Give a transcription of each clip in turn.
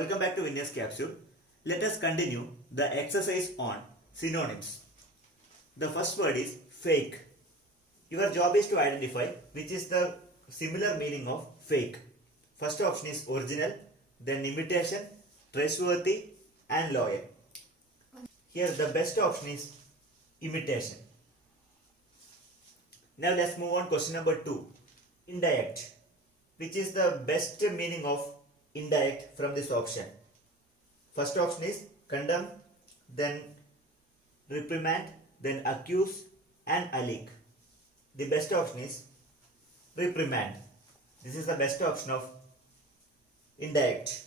Welcome back to Winner's Capsule. Let us continue the exercise on synonyms. The first word is fake. Your job is to identify which is the similar meaning of fake. First option is original, then imitation, trustworthy and loyal. Here the best option is imitation. Now let's move on question number 2. Indirect. Which is the best meaning of indirect from this option? First option is condemn, then reprimand, then accuse and allege. The best option is reprimand. This is the best option of indirect.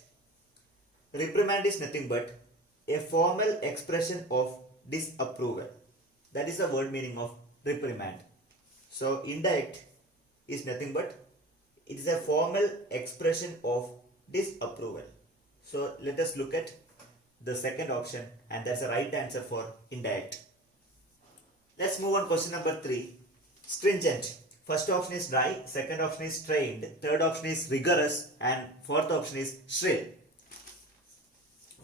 Reprimand is nothing but a formal expression of disapproval. That is the word meaning of reprimand. So indirect is nothing but it is a formal expression of disapproval. So let us look at the second option, and that's the right answer for indirect. Let's move on question number 3. Stringent. First option is dry, second option is strained, third option is rigorous and fourth option is shrill.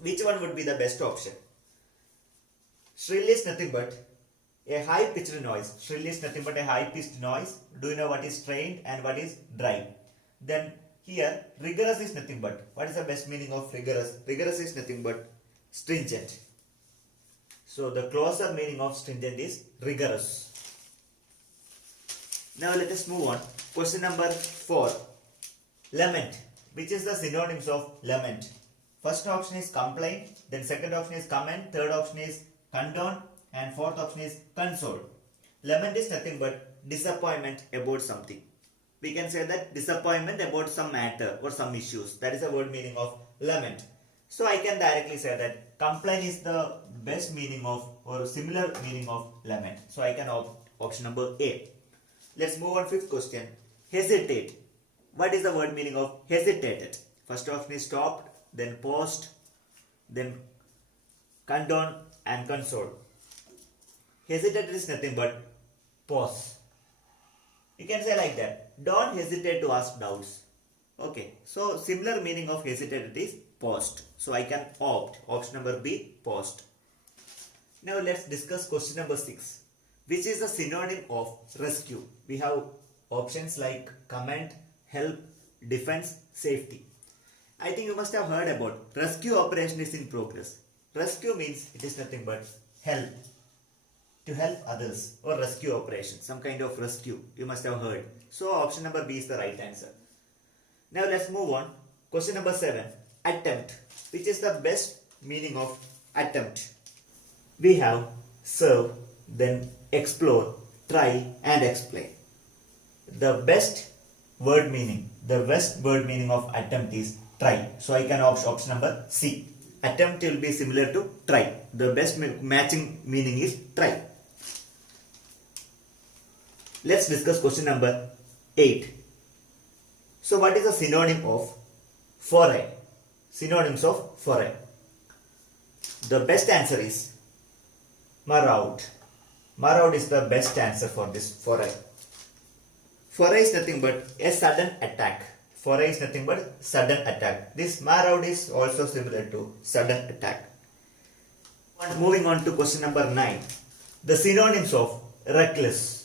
Which one would be the best option? Shrill is nothing but a high pitched noise. Shrill is nothing but a high pitched noise. Do you know what is strained and what is dry? Then here rigorous is nothing but, what is the best meaning of rigorous? Rigorous is nothing but stringent. So the closer meaning of stringent is rigorous. Now let us move on. Question number 4. Lament. Which is the synonyms of lament? First option is complain, then second option is comment, third option is condone and fourth option is console. Lament is nothing but disappointment about something. We can say that disappointment about some matter or some issues. That is the word meaning of lament. So I can directly say that complain is the best meaning of or similar meaning of lament. So I can opt option number A. Let's move on 5th question. Hesitate. What is the word meaning of hesitated? First option is stopped, then paused, then condone and console. Hesitated is nothing but pause. You can say like that. Don't hesitate to ask doubts. Okay. So similar meaning of hesitated is paused. So I can opt option number B, paused. Now let's discuss question number 6. Which is the synonym of rescue? We have options like command, help, defense, safety. I think you must have heard about rescue operation is in progress. Rescue means it is nothing but help. To help others or rescue operation. Some kind of rescue you must have heard. So option number B is the right answer. Now let's move on. Question number 7. Attempt. Which is the best meaning of attempt? We have serve, then explore, try and explain. The best word meaning of attempt is try. So I can opt option number C. Attempt will be similar to try. The best matching meaning is try. Let's discuss question number 8. So what is the synonym of foray? Synonyms of foray. The best answer is maraud. Maraud is the best answer for this foray. Foray is nothing but a sudden attack. Foray is nothing but sudden attack. This maraud is also similar to sudden attack. Moving on to question number 9. The synonyms of reckless.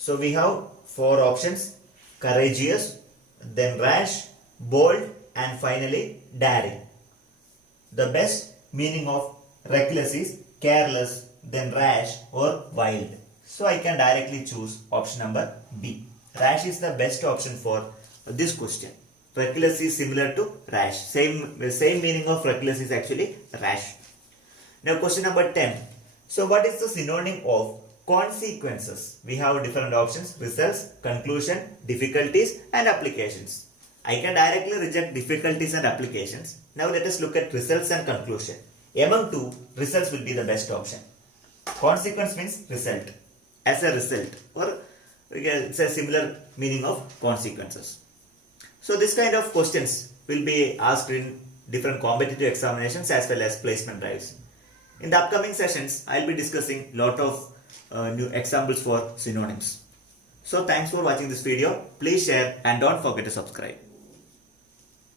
So we have 4 options. Courageous, then rash, bold and finally daring. The best meaning of reckless is careless, then rash or wild. So I can directly choose option number B. Rash is the best option for this question. Reckless is similar to rash. Same meaning of reckless is actually rash. Now question number 10. So what is the synonym of consequences? We have different options: results, conclusion, difficulties and applications. I can directly reject difficulties and applications. Now let us look at results and conclusion. Among two, results will be the best option. Consequence means result. As a result, or it's a similar meaning of consequences. So this kind of questions will be asked in different competitive examinations as well as placement drives. In the upcoming sessions, I will be discussing lot of new examples for synonyms. So thanks for watching this video. Please share and don't forget to subscribe.